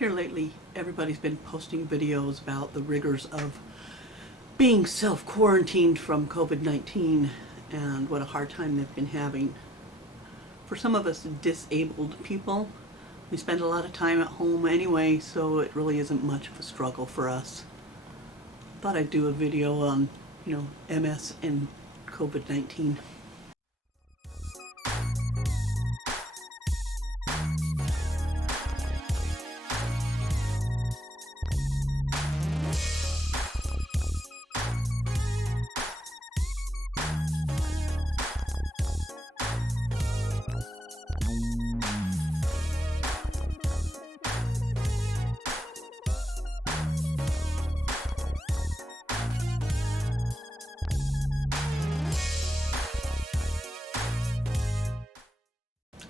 Here lately, everybody's been posting videos about the rigors of being self-quarantined from COVID-19 and what a hard time they've been having. For some of us disabled people, we spend a lot of time at home anyway, so it really isn't much of a struggle for us. Thought I'd do a video on, MS and COVID-19.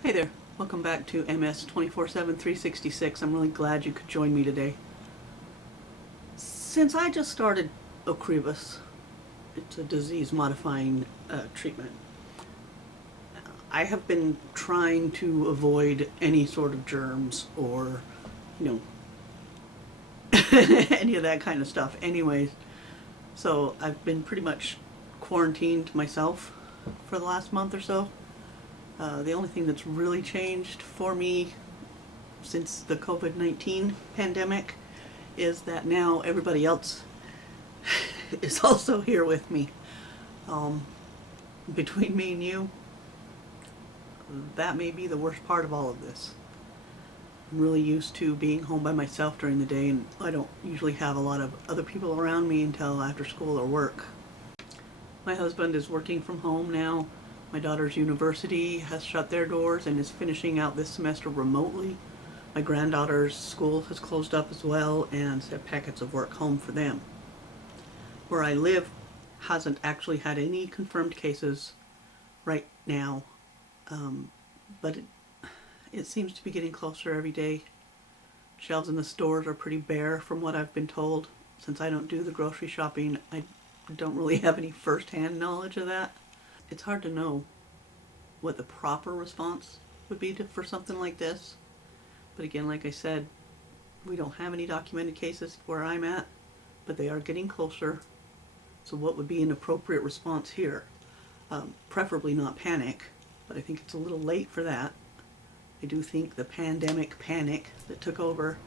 Hey there, welcome back to MS 24/7 366. I'm really glad you could join me today. Since I just started Ocrevus, it's a disease-modifying treatment, I have been trying to avoid any sort of germs or, any of that kind of stuff anyways. So I've been pretty much quarantined myself for the last month or so. The only thing that's really changed for me since the COVID-19 pandemic is that now everybody else is also here with me. Between me and you, that may be the worst part of all of this. I'm really used to being home by myself during the day, and I don't usually have a lot of other people around me until after school or work. My husband is working from home now. My daughter's university has shut their doors and is finishing out this semester remotely. My granddaughter's school has closed up as well and sent packets of work home for them. Where I live hasn't actually had any confirmed cases right now, but it seems to be getting closer every day. Shelves in the stores are pretty bare from what I've been told. Since I don't do the grocery shopping, I don't really have any first-hand knowledge of that. It's hard to know what the proper response would be for something like this. But again, like I said, we don't have any documented cases where I'm at, but they are getting closer. So what would be an appropriate response here? Preferably not panic, but I think it's a little late for that. I do think the pandemic panic that took over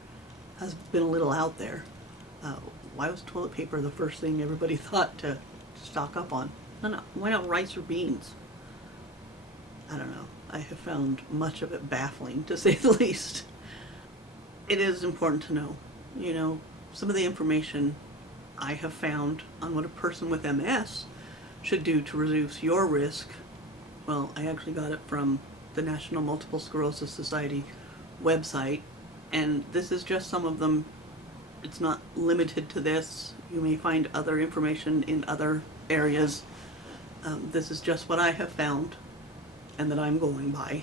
has been a little out there. Why was toilet paper the first thing everybody thought to stock up on? No, why not rice or beans? I don't know. I have found much of it baffling, to say the least. It is important to know, some of the information I have found on what a person with MS should do to reduce your risk. Well, I actually got it from the National Multiple Sclerosis Society website, and this is just some of them. It's not limited to this. You may find other information in other areas. This is just what I have found and that I'm going by.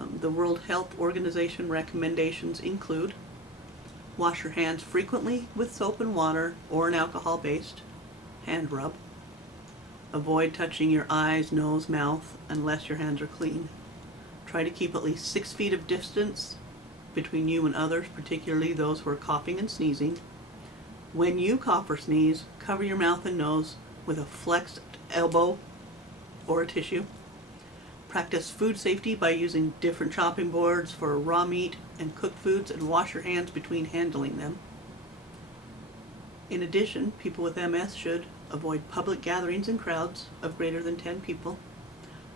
The World Health Organization recommendations include: wash your hands frequently with soap and water or an alcohol-based hand rub. Avoid touching your eyes, nose, mouth unless your hands are clean. Try to keep at least 6 feet of distance between you and others, particularly those who are coughing and sneezing. When you cough or sneeze, cover your mouth and nose with a flexed elbow or a tissue. Practice food safety by using different chopping boards for raw meat and cooked foods, and wash your hands between handling them. In addition, people with MS should avoid public gatherings and crowds of greater than 10 people.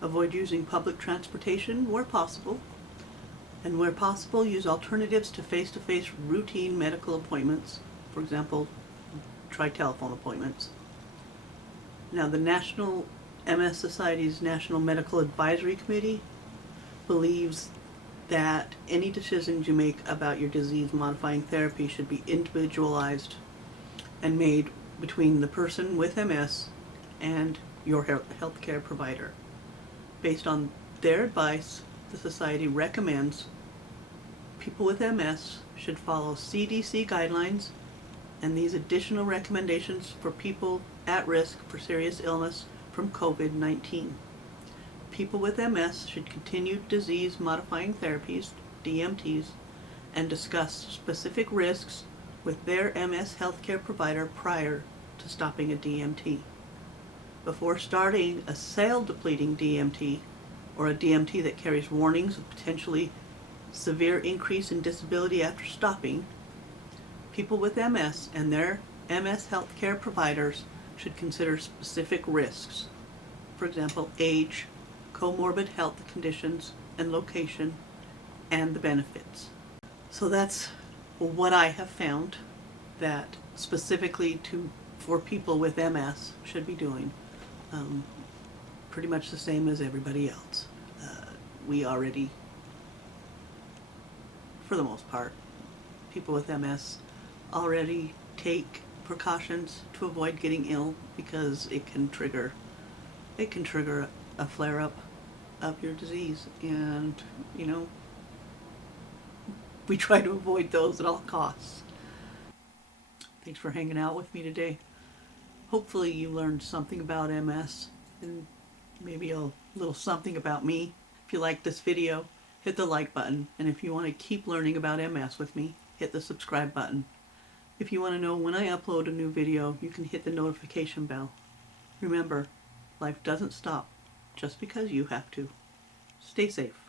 Avoid using public transportation where possible. And where possible, use alternatives to face-to-face routine medical appointments. For example, try telephone appointments. Now, the National MS Society's National Medical Advisory Committee believes that any decisions you make about your disease-modifying therapy should be individualized and made between the person with MS and your healthcare provider. Based on their advice, the Society recommends people with MS should follow CDC guidelines and these additional recommendations for people at risk for serious illness from COVID-19. People with MS should continue disease-modifying therapies, DMTs, and discuss specific risks with their MS healthcare provider prior to stopping a DMT. Before starting a cell-depleting DMT, or a DMT that carries warnings of potentially severe increase in disability after stopping, people with MS and their MS healthcare providers should consider specific risks. For example, age, comorbid health conditions and location, and the benefits. So that's what I have found that specifically for people with MS should be doing. Pretty much the same as everybody else. We already, for the most part, people with MS already take precautions to avoid getting ill because it can trigger a flare-up of your disease, and we try to avoid those at all costs. Thanks for hanging out with me today. Hopefully you learned something about MS and maybe a little something about me. If you like this video, hit the like button, and if you want to keep learning about MS with me, hit the subscribe button. If you want to know when I upload a new video, you can hit the notification bell. Remember, life doesn't stop just because you have to. Stay safe.